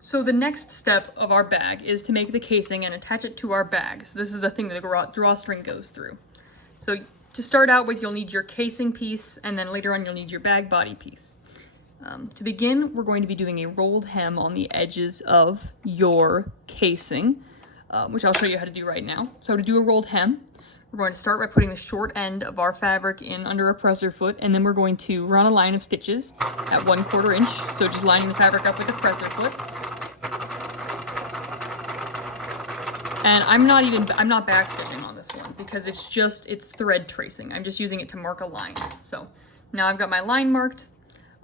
So the next step of our bag is to make the casing and attach it to our bag. So this is the thing that the drawstring goes through. So to start out with, you'll need your casing piece, and then later on you'll need your bag body piece. To begin, we're going to be doing a rolled hem on the edges of your casing, which I'll show you how to do right now. So to do a rolled hem, we're going to start by putting the short end of our fabric in under a presser foot, and then we're going to run a line of stitches at 1/4 inch. So just lining the fabric up with the presser foot. And I'm not backstitching on this one because it's thread tracing. I'm just using it to mark a line. So now I've got my line marked.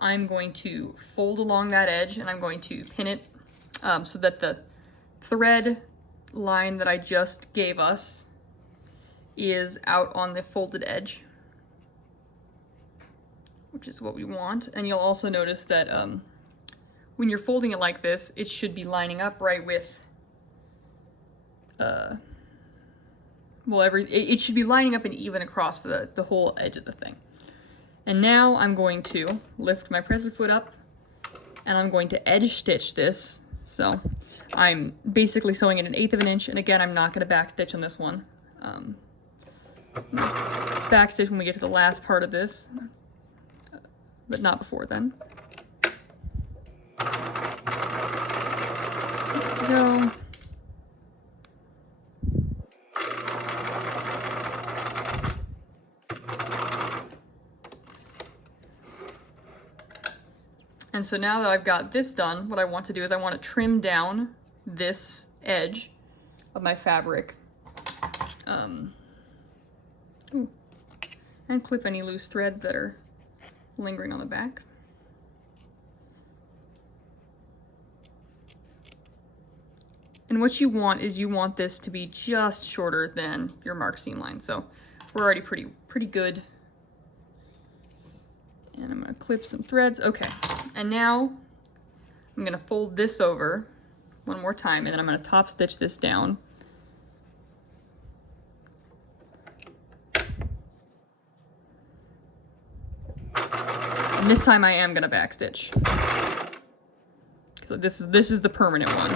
I'm going to fold along that edge and I'm going to pin it so that the thread line that I just gave us is out on the folded edge, which is what we want. And you'll also notice that when you're folding it like this, it should be lining up right with it should be lining up and even across the whole edge of the thing. And now I'm going to lift my presser foot up and I'm going to edge stitch this. So I'm basically sewing it 1/8 of an inch, and again, I'm not going to backstitch on this one. Backstitch when we get to the last part of this, but not before then. There we go. And so now that I've got this done, what I want to do is I want to trim down this edge of my fabric and clip any loose threads that are lingering on the back. And what you want is you want this to be just shorter than your mark seam line. So we're already pretty good. And I'm gonna clip some threads. Okay, and now I'm gonna fold this over one more time, and then I'm gonna top stitch this down. And this time I am gonna backstitch. So this is the permanent one.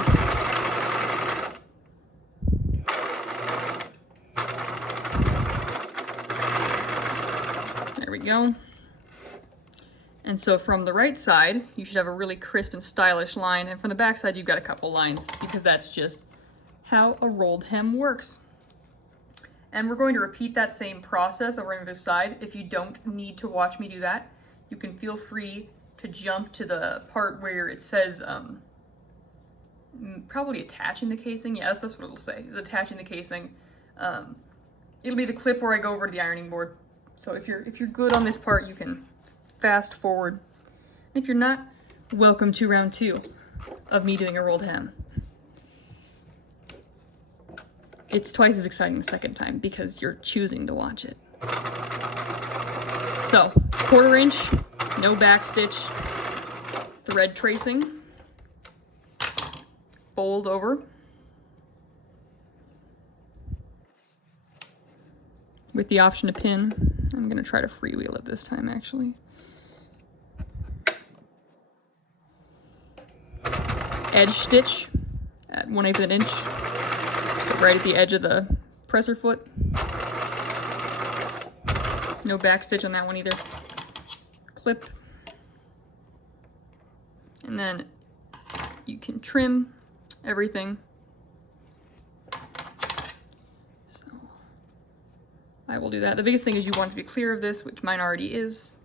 There we go. And so from the right side, you should have a really crisp and stylish line, and from the back side, you've got a couple lines, because that's just how a rolled hem works. And we're going to repeat that same process over on this side. If you don't need to watch me do that, you can feel free to jump to the part where it says, probably attaching the casing. Yeah, that's what it'll say, is attaching the casing. It'll be the clip where I go over to the ironing board. So if you're good on this part, you can fast forward. If you're not, welcome to round 2 of me doing a rolled hem. It's twice as exciting the second time because you're choosing to watch it. So 1/4 inch, no backstitch, thread tracing, fold over with the option to pin. I'm gonna try to freewheel it this time actually. Edge stitch at 1/8 of an inch, so right at the edge of the presser foot. No back stitch on that one either. Clip, and then you can trim everything. So I will do that. The biggest thing is you want to be clear of this, which mine already is.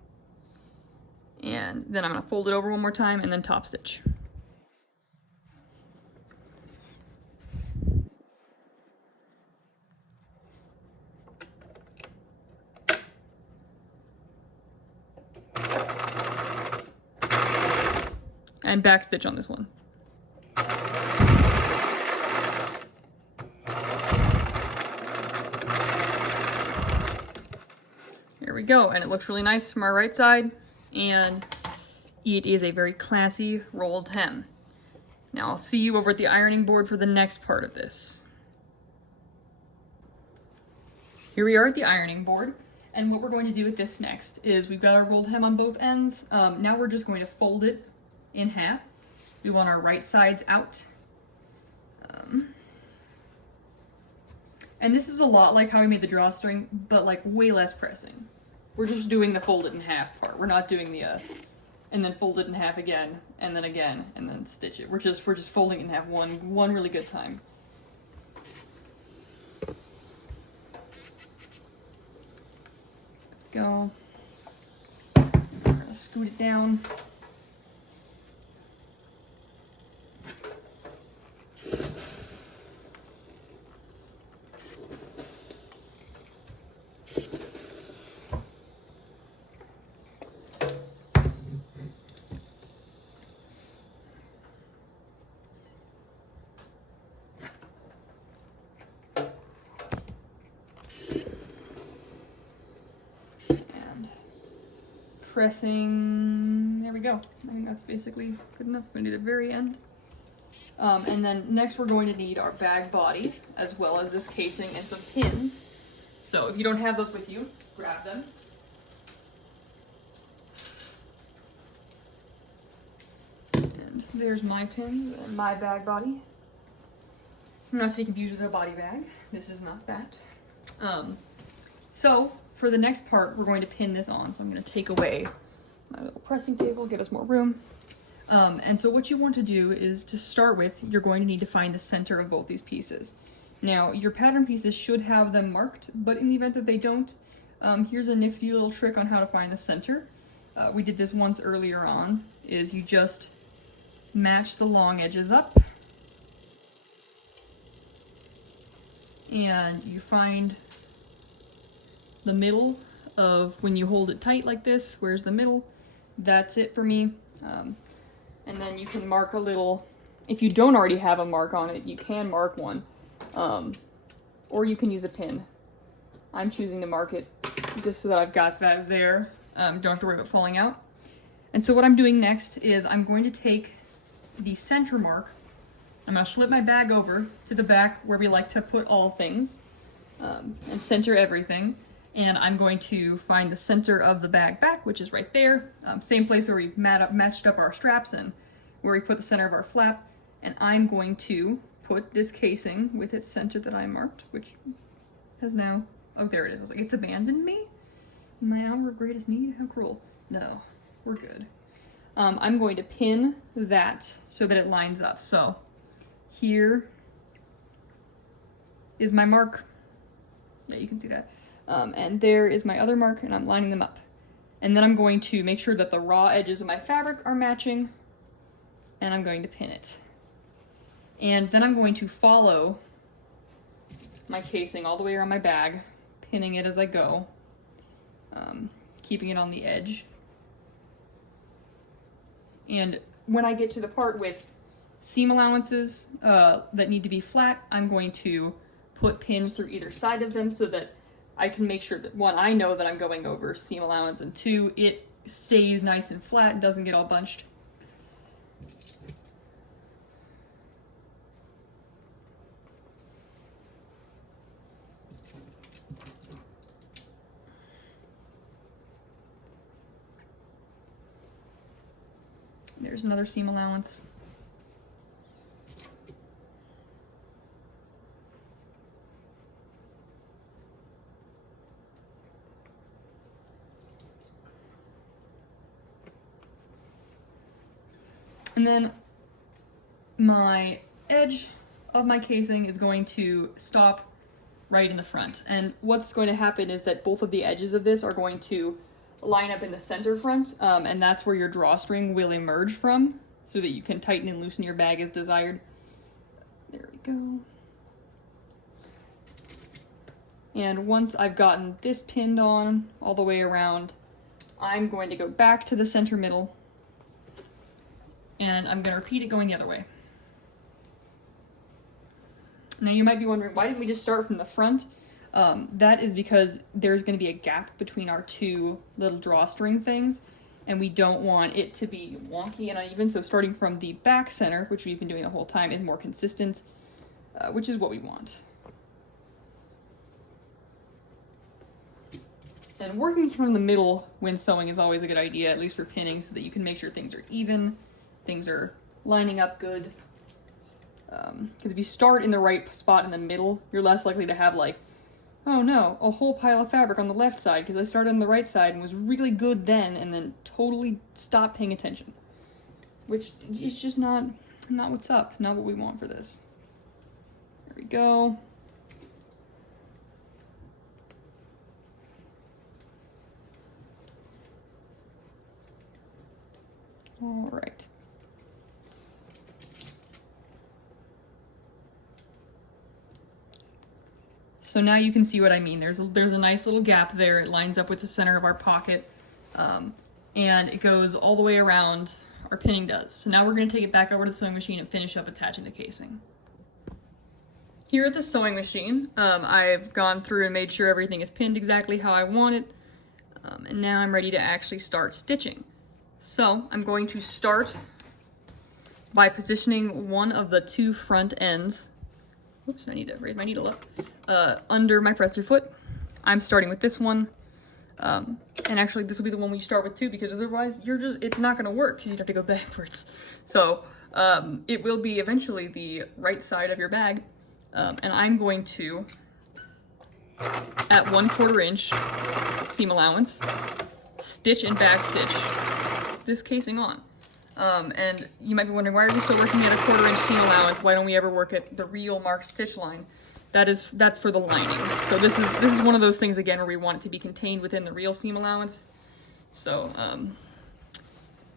And then I'm going to fold it over one more time and then top stitch. And backstitch on this one. There we go, and it looks really nice from our right side, and it is a very classy rolled hem. Now I'll see you over at the ironing board for the next part of this. Here we are at the ironing board, and what we're going to do with this next is we've got our rolled hem on both ends. Now we're just going to fold it in half, We want our right sides out. And this is a lot like how we made the drawstring, but like way less pressing. We're just doing the fold it in half part. We're not doing the and then fold it in half again, and then stitch it. We're just folding it in half one really good time. Go. We're gonna scoot it down. Pressing, there we go. I think that's basically good enough. I'm gonna do the very end. And then next we're going to need our bag body, as well as this casing and some pins. So if you don't have those with you, grab them. And there's my pins and my bag body. Not to be confused with a body bag. This is not that. So for the next part, we're going to pin this on. So I'm going to take away my little pressing table, give us more room. And so what you want to do is, to start with, you're going to need to find the center of both these pieces. Now, your pattern pieces should have them marked, but in the event that they don't, here's a nifty little trick on how to find the center. We did this once earlier on, is you just match the long edges up, and you find the middle of, when you hold it tight like this, where's the middle? That's it for me. And then you can mark a little, if you don't already have a mark on it, you can mark one. Or you can use a pin. I'm choosing to mark it just so that I've got that there. Don't have to worry about falling out. And so what I'm doing next is I'm going to take the center mark, I'm going to slip my bag over to the back where we like to put all things, and center everything. And I'm going to find the center of the bag back, which is right there. Same place where we matched up our straps and where we put the center of our flap. And I'm going to put this casing with its center that I marked, which has now, oh, there it is. I was like, it's abandoned me? In my hour of greatest need? How cruel. No, we're good. I'm going to pin that so that it lines up. So here is my mark. Yeah, you can see that. And there is my other mark, and I'm lining them up. And then I'm going to make sure that the raw edges of my fabric are matching, and I'm going to pin it. And then I'm going to follow my casing all the way around my bag, pinning it as I go, keeping it on the edge. And when I get to the part with seam allowances that need to be flat, I'm going to put pins through either side of them so that I can make sure that, one, I know that I'm going over seam allowance, and two, it stays nice and flat and doesn't get all bunched. There's another seam allowance. And then my edge of my casing is going to stop right in the front. And what's going to happen is that both of the edges of this are going to line up in the center front, and that's where your drawstring will emerge from, so that you can tighten and loosen your bag as desired. There we go. And once I've gotten this pinned on all the way around, I'm going to go back to the center middle, and I'm going to repeat it going the other way. Now you might be wondering, why didn't we just start from the front? That is because there's going to be a gap between our two little drawstring things, and we don't want it to be wonky and uneven, so starting from the back center, which we've been doing the whole time, is more consistent, which is what we want. And working from the middle when sewing is always a good idea, at least for pinning, so that you can make sure things are even, things are lining up good. Because if you start in the right spot in the middle, you're less likely to have like, oh no, a whole pile of fabric on the left side because I started on the right side and was really good then and then totally stopped paying attention. Which is just not what's up, not what we want for this. There we go. All right. So now you can see what I mean. There's a nice little gap there. It lines up with the center of our pocket, and it goes all the way around. Our pinning does. So now we're going to take it back over to the sewing machine and finish up attaching the casing. Here at the sewing machine, I've gone through and made sure everything is pinned exactly how I want it, and now I'm ready to actually start stitching. So I'm going to start by positioning one of the two front ends. Oops, I need to raise my needle up. Under my press-through foot. I'm starting with this one. And actually this will be the one we start with too, because otherwise it's not going to work because you'd have to go backwards. So it will be eventually the right side of your bag. And I'm going to, at 1/4 inch seam allowance, stitch and back stitch this casing on. And you might be wondering, why are we still working at a 1/4 inch seam allowance? Why don't we ever work at the real marked stitch line? That's for the lining. So this is one of those things again where we want it to be contained within the real seam allowance. So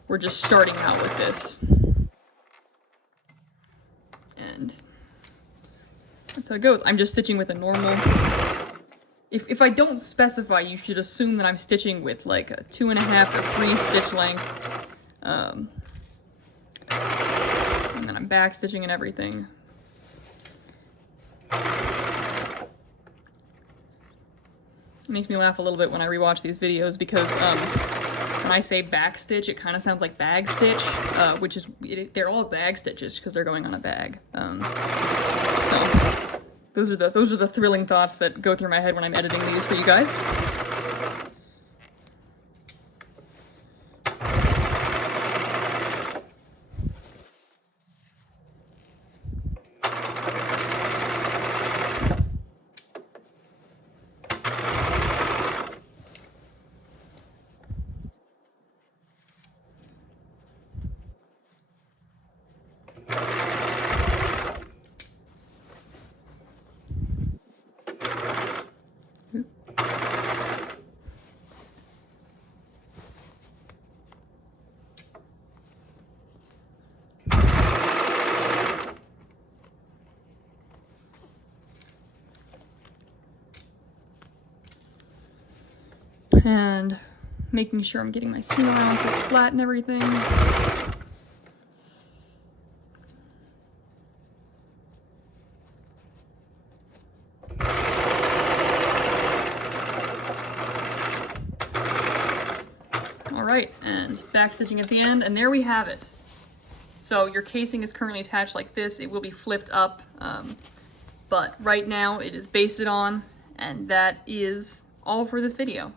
we're just starting out with this. And that's how it goes. I'm just stitching with a normal. If I don't specify, you should assume that I'm stitching with like a 2.5 or 3 stitch length. And then I'm back stitching and everything. It makes me laugh a little bit when I rewatch these videos because when I say back stitch, it kind of sounds like bag stitch, which is, they're all bag stitches because they're going on a bag. So those are the thrilling thoughts that go through my head when I'm editing these for you guys. And making sure I'm getting my seam allowances flat and everything. All right, and back stitching at the end, and there we have it. So your casing is currently attached like this. It will be flipped up, but right now it is basted on, and that is all for this video.